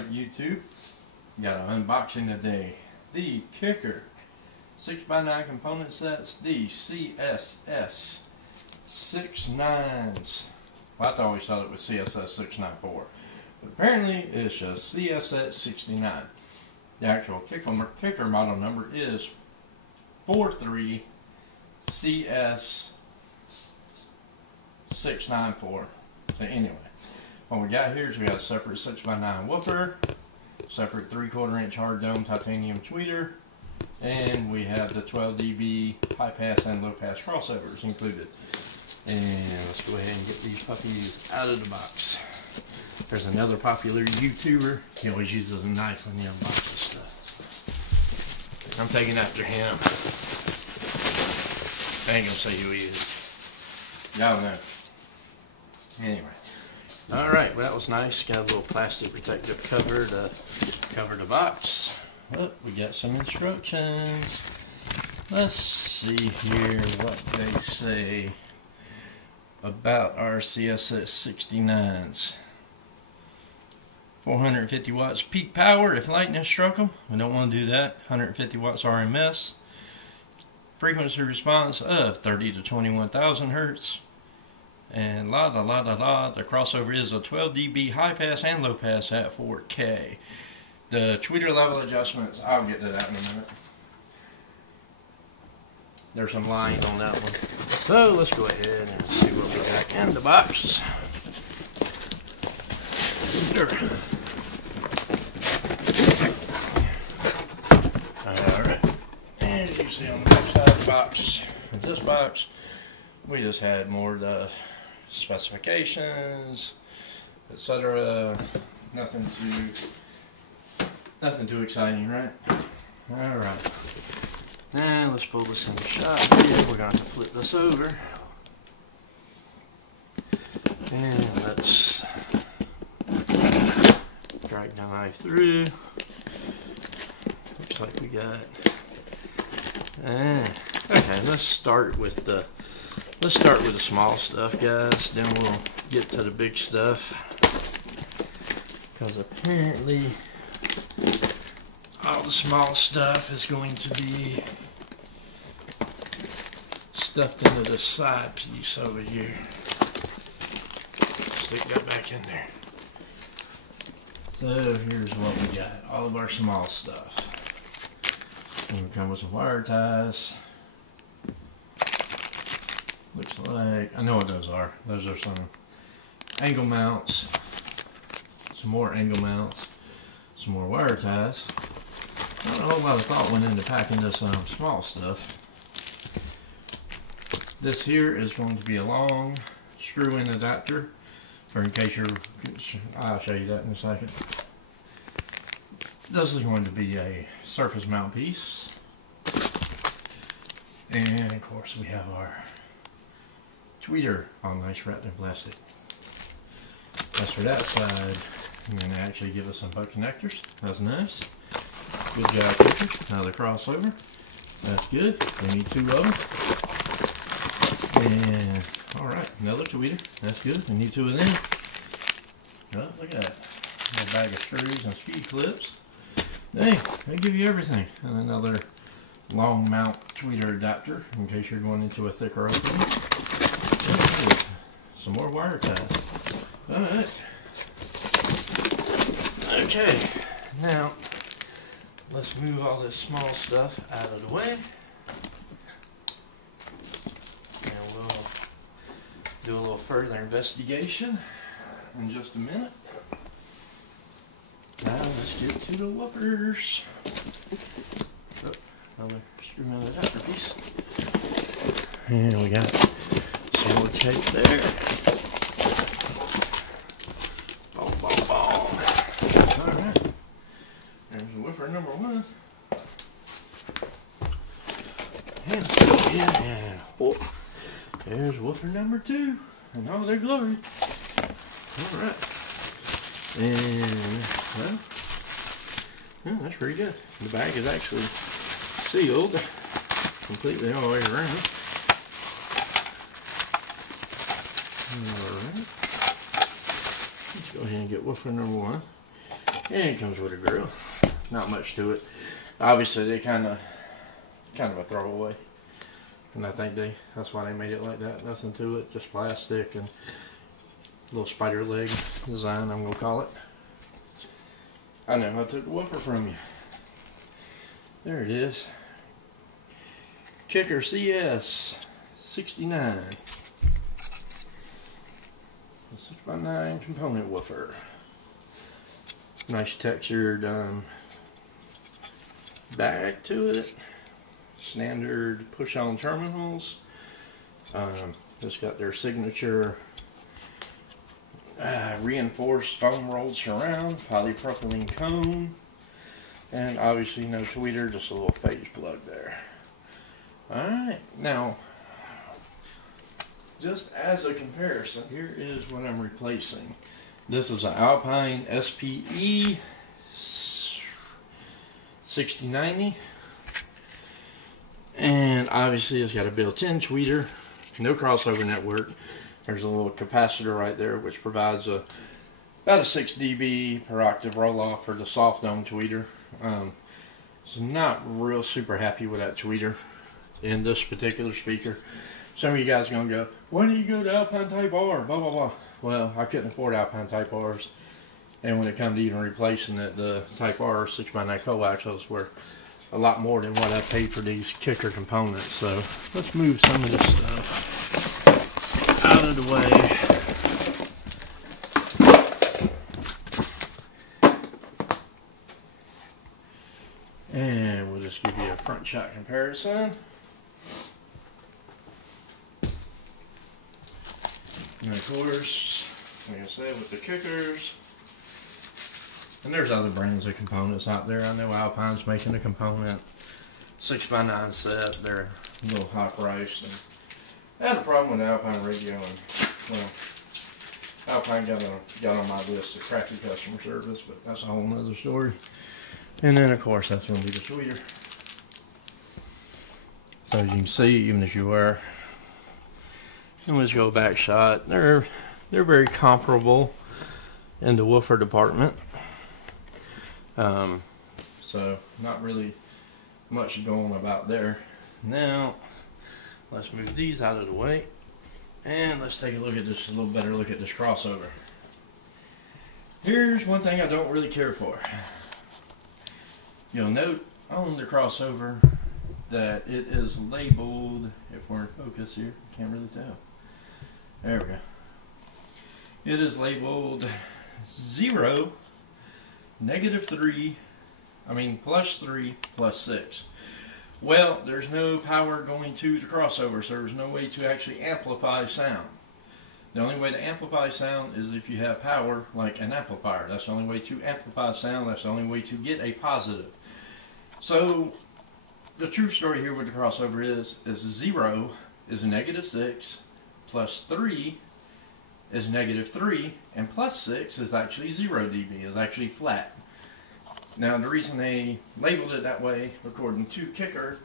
Alright YouTube, got an unboxing today. The Kicker 6x9 component sets, the CSS694s. Well, I always thought it was CSS694, but apparently it's just CSS69. The actual kicker model number is 43CSS694. So anyway, what we got here is we got a separate 6x9 woofer, separate 3/4 inch hard dome titanium tweeter, and we have the 12 dB high pass and low pass crossovers included. And let's go ahead and get these puppies out of the box. There's another popular YouTuber. He always uses a knife when he unboxes stuff. So I'm taking after him. I ain't gonna say who he is. Y'all know. Anyway. Alright, well that was nice. Got a little plastic protective cover to cover the box. Oh, we got some instructions. Let's see here what they say about our CSS69s. 450 watts peak power if lightning struck them. We don't want to do that. 150 watts RMS. Frequency response of 30 to 21,000 hertz. And the crossover is a 12 dB high pass and low pass at 4K. The tweeter level adjustments, I'll get to that in a minute. There's some lying on that one. So let's go ahead and see what we got in the box. Alright, as you see on the back side of the box, with this box, we just had more of the specifications, etc. Nothing too exciting, right? Alright. Now let's pull this in the shot here. We're going to flip this over. And let's drag the knife through. Looks like we got. Okay, let's start with the small stuff, guys. Then we'll get to the big stuff. Because apparently all the small stuff is going to be stuffed into the side piece over here. Stick that back in there. So here's what we got. All of our small stuff. And we come with some wire ties. Looks like, I know what those are. Those are some angle mounts. Some more angle mounts. Some more wire ties. Not a whole lot of thought went into packing this small stuff. This here is going to be a long screw-in adapter for in case you're, I'll show you that in a second. This is going to be a surface mount piece. And of course we have our tweeter, all nice wrapped in plastic. As for that side, I'm going to actually give us some butt connectors. That's nice. Good job, Kicker. Another crossover. That's good. We need 2 of them. And, alright, another tweeter. That's good. We need 2 of them. Oh, look at that. A bag of screws and speed clips. Hey, they give you everything. And another long mount tweeter adapter in case you're going into a thicker opening. And some more wire ties. Alright. Okay, now let's move all this small stuff out of the way. And we'll do a little further investigation in just a minute. Now let's get to the whoopers. Oh, another screw-in adapter piece. And we got some more tape there. Boom, boom, boom. Alright. There's woofer number 1. And still here. And oh, there's woofer number 2. And all their glory. Alright. And, well, yeah, that's pretty good. The bag is actually sealed completely all the way around. Alright. Let's go ahead and get woofer number 1. And it comes with a grill. Not much to it. Obviously, they kind of a throwaway. And I think that's why they made it like that. Nothing to it, just plastic and a little spider leg design, I'm going to call it. I know I took the woofer from you. There it is. Kicker CS694. The 6x9 component woofer. Nice textured back to it. Standard push-on terminals. It's got their signature reinforced foam rolled surround, polypropylene cone, and obviously no tweeter, just a little phase plug there. Alright, now just as a comparison, here is what I'm replacing. This is an Alpine SPE 6090. And obviously it's got a built-in tweeter, no crossover network. There's a little capacitor right there which provides about a 6 dB per octave roll-off for the soft dome tweeter. So not real super happy with that tweeter in this particular speaker. Some of you guys are going to go, why do you go to Alpine Type R, blah blah blah. Well, I couldn't afford Alpine Type R's, and when it comes to even replacing it, the Type R 6x9 coaxials were a lot more than what I paid for these kicker components. So let's move some of this stuff out of the way. And we'll just give you a front shot comparison. And of course, like I said, with the kickers, and there's other brands of components out there. I know Alpine's making a component 6x9 set. They're a little high priced. And I had a problem with the Alpine radio, and well, Alpine got on my list of crappy customer service, but that's a whole nother story. And then of course that's going to be the tweeter. So as you can see, even if you were, and let's go back shot, they're very comparable in the woofer department. So not really much going about there. Now let's move these out of the way and let's take a look at this, a little better look at this crossover. Here's one thing I don't really care for. You'll note on the crossover that it is labeled, if we're in focus here, can't really tell. There we go. It is labeled 0, -3, +3, +6. Well, there's no power going to the crossover, so there's no way to actually amplify sound. The only way to amplify sound is if you have power, like an amplifier. That's the only way to amplify sound. That's the only way to get a positive. So, the true story here with the crossover is 0 is -6, +3 is -3, and +6 is actually 0 dB, is actually flat. Now the reason they labeled it that way, according to Kicker,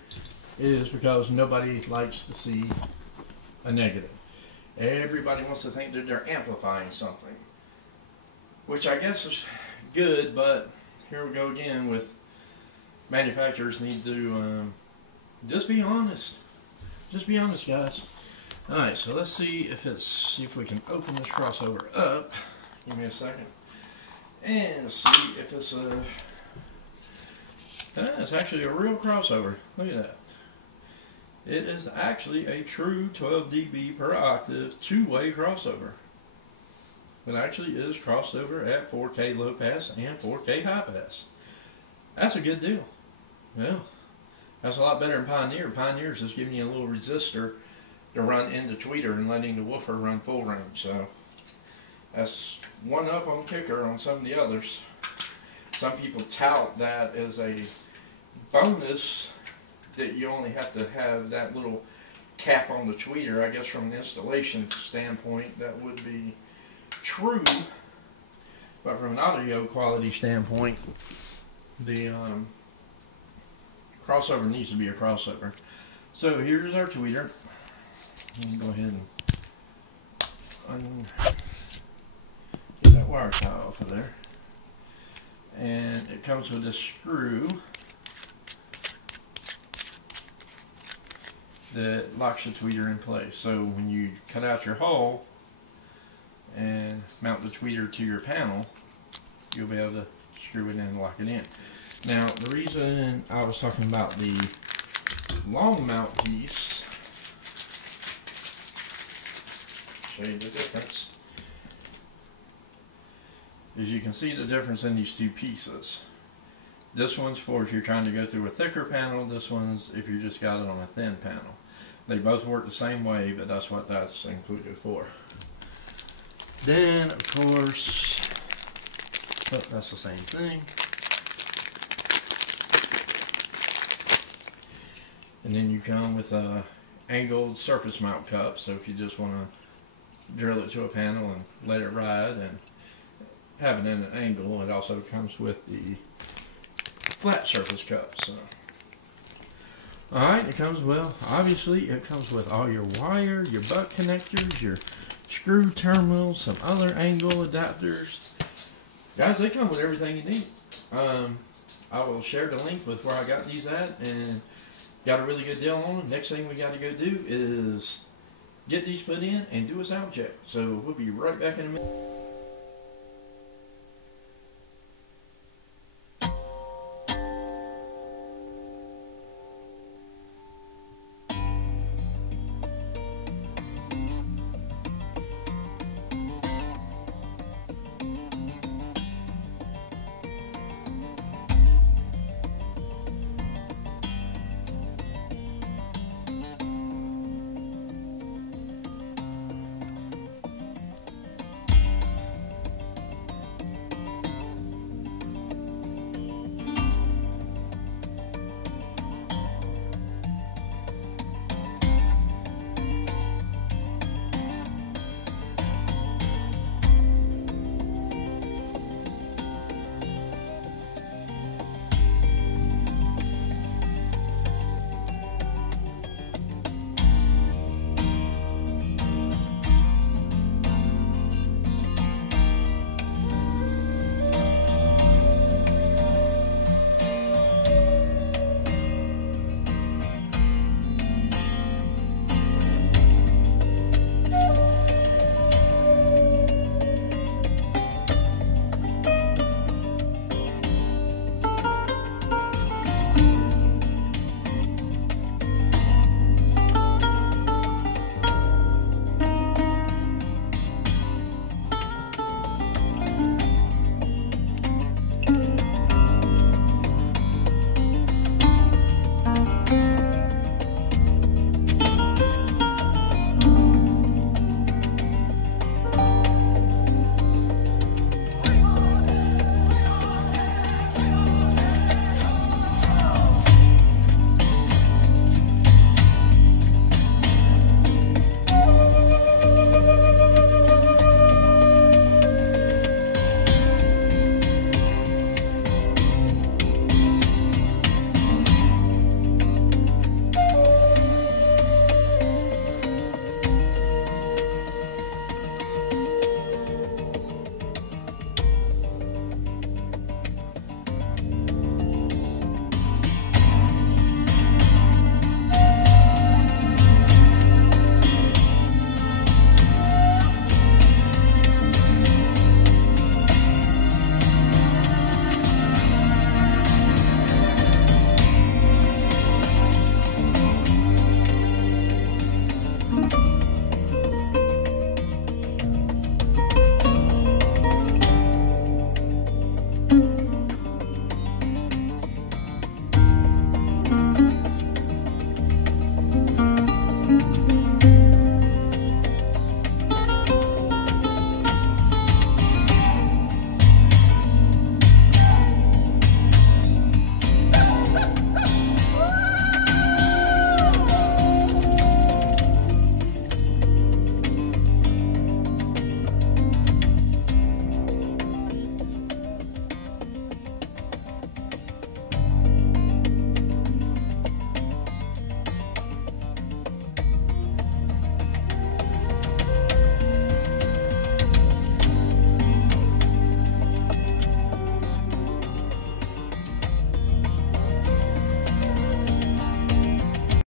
is because nobody likes to see a negative. Everybody wants to think that they're amplifying something, which I guess is good, but here we go again with manufacturers need to just be honest. Just be honest, guys. Alright, so let's see if we can open this crossover up. Give me a second. And see if it's it's actually a real crossover. Look at that. It is actually a true 12 dB per octave two-way crossover. It actually is crossover at 4K low pass and 4K high pass. That's a good deal. Yeah. That's a lot better than Pioneer. Pioneer's just giving you a little resistor to run into tweeter and letting the woofer run full range. So that's one up on Kicker on some of the others. Some people tout that as a bonus that you only have to have that little cap on the tweeter. I guess from an installation standpoint that would be true, but from an audio quality standpoint, the crossover needs to be a crossover. So here's our tweeter. I'm going to go ahead and get that wire tie off of there. and it comes with a screw that locks the tweeter in place. So when you cut out your hole and mount the tweeter to your panel, you'll be able to screw it in and lock it in. Now, the reason I was talking about the long mount piece, show you the difference, is you can see the difference in these two pieces. This one's for if you're trying to go through a thicker panel, this one's if you just got it on a thin panel. They both work the same way, but that's what that's included for. Then, of course, oh, that's the same thing. And then you come with a angled surface mount cup, so if you just want to drill it to a panel and let it ride and have it in an angle, it also comes with the flat surface cup. So, alright, it comes, well, obviously it comes with all your wire, your butt connectors, your screw terminals, some other angle adapters. Guys, they come with everything you need. I will share the link with where I got these at, and got a really good deal on them. Next thing we got to go do is get these put in and do a sound check. So we'll be right back in a minute.